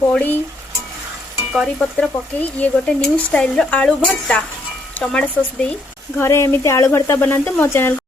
बड़ी करी पत्र पकई ये गोटे न्यू स्टाइल रो आलू भर्ता टमाटो सॉस दे घरे एमती आलू भर्ता बनाते मो चैनल